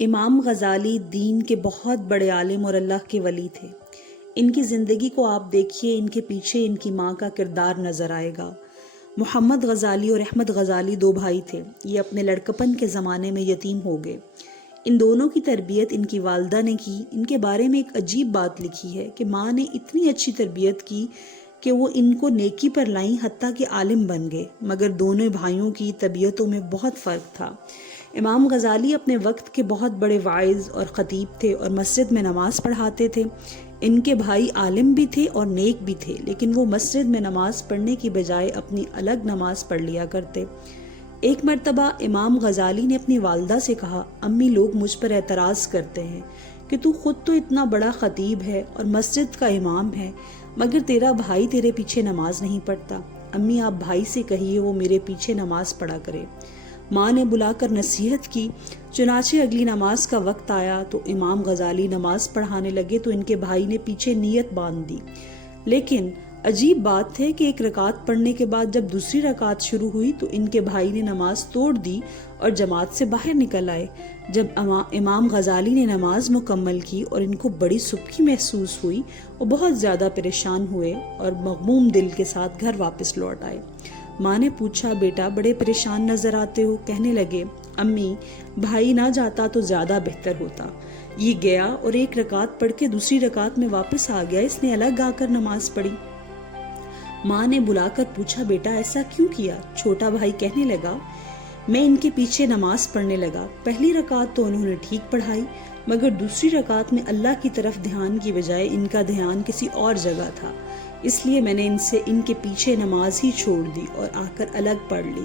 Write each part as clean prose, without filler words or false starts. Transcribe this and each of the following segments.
امام غزالی دین کے بہت بڑے عالم اور اللہ کے ولی تھے۔ ان کی زندگی کو آپ دیکھیے، ان کے پیچھے ان کی ماں کا کردار نظر آئے گا۔ محمد غزالی اور احمد غزالی دو بھائی تھے۔ یہ اپنے لڑکپن کے زمانے میں یتیم ہو گئے۔ ان دونوں کی تربیت ان کی والدہ نے کی۔ ان کے بارے میں ایک عجیب بات لکھی ہے کہ ماں نے اتنی اچھی تربیت کی کہ وہ ان کو نیکی پر لائیں، حتیٰ کہ عالم بن گئے، مگر دونوں بھائیوں کی طبیعتوں میں بہت فرق تھا۔ امام غزالی اپنے وقت کے بہت بڑے واعظ اور خطیب تھے اور مسجد میں نماز پڑھاتے تھے۔ ان کے بھائی عالم بھی تھے اور نیک بھی تھے، لیکن وہ مسجد میں نماز پڑھنے کی بجائے اپنی الگ نماز پڑھ لیا کرتے۔ ایک مرتبہ امام غزالی نے اپنی والدہ سے کہا، امی لوگ مجھ پر اعتراض کرتے ہیں کہ تو خود تو اتنا بڑا خطیب ہے اور مسجد کا امام ہے، مگر تیرا بھائی تیرے پیچھے نماز نہیں پڑھتا۔ امی آپ بھائی سے کہیے وہ میرے پیچھے نماز پڑھا کرے۔ ماں نے بلا کر نصیحت کی۔ چنانچہ اگلی نماز کا وقت آیا تو امام غزالی نماز پڑھانے لگے تو ان کے بھائی نے پیچھے نیت باندھ دی۔ لیکن عجیب بات ہے کہ ایک رکعت پڑھنے کے بعد جب دوسری رکعت شروع ہوئی تو ان کے بھائی نے نماز توڑ دی اور جماعت سے باہر نکل آئے۔ جب امام غزالی نے نماز مکمل کی اور ان کو بڑی سبکی محسوس ہوئی، وہ بہت زیادہ پریشان ہوئے اور مغموم دل کے ساتھ گھر واپس لوٹ آئے۔ ماں نے پوچھا، بیٹا بڑے پریشان نظر آتے ہو؟ کہنے لگے، امی بھائی نہ جاتا تو زیادہ بہتر ہوتا۔ یہ گیا اور ایک رکعت پڑھ کے دوسری رکعت میں واپس آ گیا، اس نے الگ آ کر نماز پڑھی۔ ماں نے بلا کر پوچھا، بیٹا ایسا کیوں کیا؟ چھوٹا بھائی کہنے لگا، میں ان کے پیچھے نماز پڑھنے لگا۔ پہلی رکعت تو انہوں نے ٹھیک پڑھائی، مگر دوسری رکعت میں اللہ کی طرف دھیان کی بجائے ان کا دھیان کسی اور جگہ تھا، اس لیے میں نے ان کے پیچھے نماز ہی چھوڑ دی اور آ کر الگ پڑھ لی۔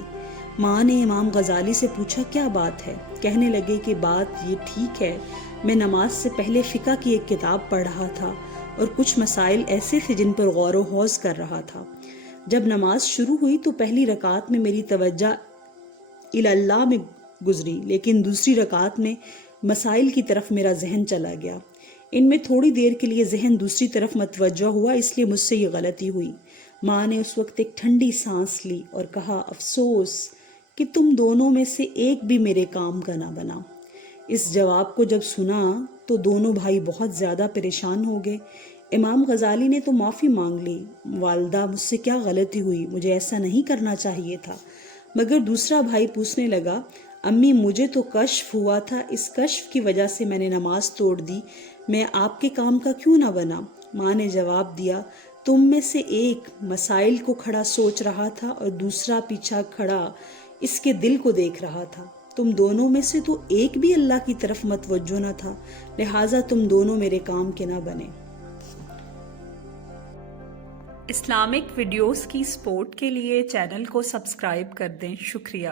ماں نے امام غزالی سے پوچھا، کیا بات ہے؟ کہنے لگے کہ بات یہ ٹھیک ہے، میں نماز سے پہلے فقہ کی ایک کتاب پڑھ رہا تھا اور کچھ مسائل ایسے تھے جن پر غور و خوض کر رہا تھا۔ جب نماز شروع ہوئی تو پہلی رکعت میں میری توجہ اللہ میں گزری، لیکن دوسری رکعت میں مسائل کی طرف میرا ذہن چلا گیا۔ ان میں تھوڑی دیر کے لیے ذہن دوسری طرف متوجہ ہوا، اس لیے مجھ سے یہ غلطی ہوئی۔ ماں نے اس وقت ایک ٹھنڈی سانس لی اور کہا، افسوس کہ تم دونوں میں سے ایک بھی میرے کام کا نہ بنا۔ اس جواب کو جب سنا تو دونوں بھائی بہت زیادہ پریشان ہو گئے۔ امام غزالی نے تو معافی مانگ لی، والدہ مجھ سے کیا غلطی ہوئی، مجھے ایسا نہیں کرنا چاہیے تھا۔ مگر دوسرا بھائی پوچھنے لگا، امی مجھے تو کشف ہوا تھا، اس کشف کی وجہ سے میں نے نماز توڑ دی، میں آپ کے کام کا کیوں نہ بنا؟ ماں نے جواب دیا، تم میں سے ایک مسائل کو کھڑا سوچ رہا تھا اور دوسرا پیچھا کھڑا اس کے دل کو دیکھ رہا تھا۔ تم دونوں میں سے تو ایک بھی اللہ کی طرف متوجہ نہ تھا، لہٰذا تم دونوں میرے کام کے نہ بنے۔ اسلامک ویڈیوز کی سپورٹ کے لیے چینل کو سبسکرائب کر دیں۔ شکریہ۔